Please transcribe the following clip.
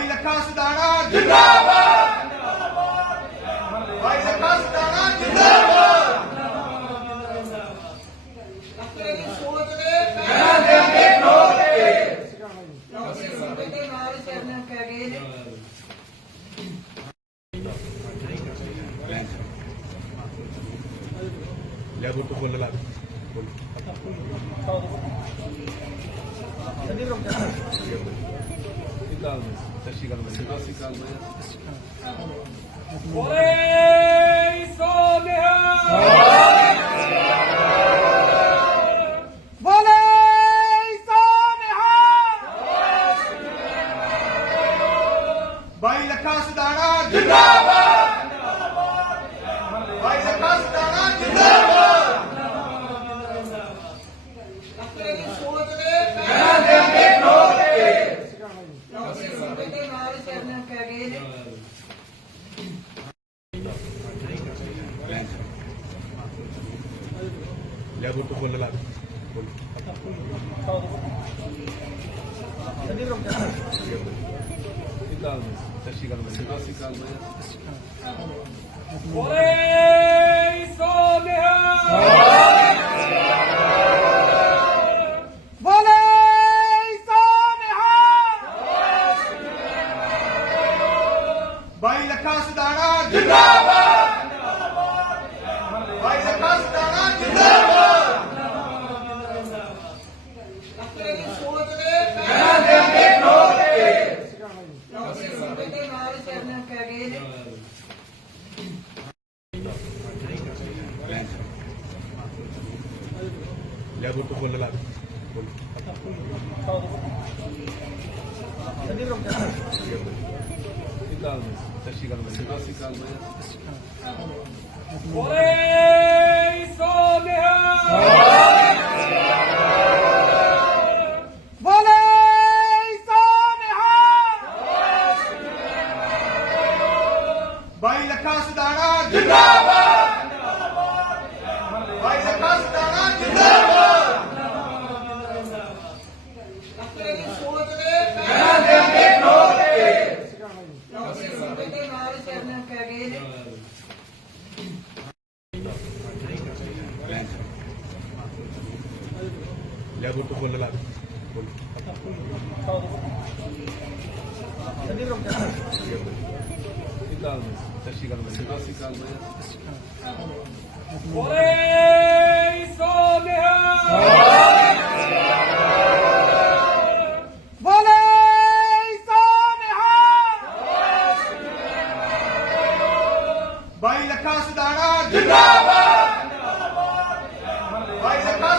ਭਾਈ ਲੱਖਾ ਸਦਾਣਾ ਜਿੰਦਾਬਾਦ। ਭਾਈ ਲੱਖਾ ਸਦਾਣਾ ਜਿੰਦਾਬਾਦ। ਲੱਖੇ ਨੂੰ ਸੋਚ ਦੇ ਕਹਿ ਦੇ ਅੱਗੇ ਖੋਲ ਦੇ ਲੋਕੀ ਸੁਣਦੇ ਦੇ ਨਾਲ ਚਰਨਾਂ ਕਹਿ ਗਏ ਨੇ ਲੈ ਗੁੱਟ ਫੁੱਲ ਲਾ ਸਨੀ ਰੋਕ ਜਾ ਬੋਲ ਸਤਿ ਸ਼੍ਰੀ ਅਕਾਲ। ਸਤਿ ਸ਼੍ਰੀ ਅਕਾਲ। ਬੋਲੇ ਸੋਨਿਹਾ ਬਾਈ ਲੱਖਾ ਸਦਾਣਾ ਜਿੰਦਾਬਾਦ ਬਾਈ ਲੱਖਾ ਸਦਾਣਾ ਜਿੰਦਾਬਾਦ ਲਿਆ ਗੁੱਟ ਫੁੱਲ ਲਾ ਬੋਲ ਸਤਿ ਸ਼੍ਰੀ ਅਕਾਲ ਸਤਿ ਸ਼੍ਰੀ ਅਕਾਲ ਓਏ ਸੋਨਿਆ ਬੋਲੇ ਸੋਨਿਹਾ ਬਾਈ ਲੱਖਾ ਸਦਾਣਾ ਜਿੰਦਾਬਾਦ ਬਾਈ ਲੱਖਾ ਸਦਾਣਾ ਜਿੰਦਾਬਾਦ ਲਿਆ ਗੁੱਟ ਫੁੱਲ ਲਾ ਬੋਲ ਸਤਿ ਸ਼੍ਰੀ ਅਕਾਲ। ਸਤਿ ਸ਼੍ਰੀ ਅਕਾਲ। ਬੋਲੇ ਸੋਨਿਹਾ ਬਾਈ ਲੱਖਾ ਸਦਾਣਾ ਜਿੰਦਾਬਾਦ ਬਾਈ ਲੱਖਾ ਸਦਾਣਾ ਜਿੰਦਾਬਾਦ ਲੈ ਗੁੱਟ ਫੁੱਲ ਲਾ ਬੋਲ ਸਤਿ ਸ਼੍ਰੀ ਅਕਾਲ ਸਤਿ ਸ਼੍ਰੀ ਅਕਾਲ। ਬਾਈ ਲੱਖਾਂ ਸਿਧਾਣਾ ਜਿੰਦਾਬਾਦ। ਬਾਈ ਲੱਖਾਂ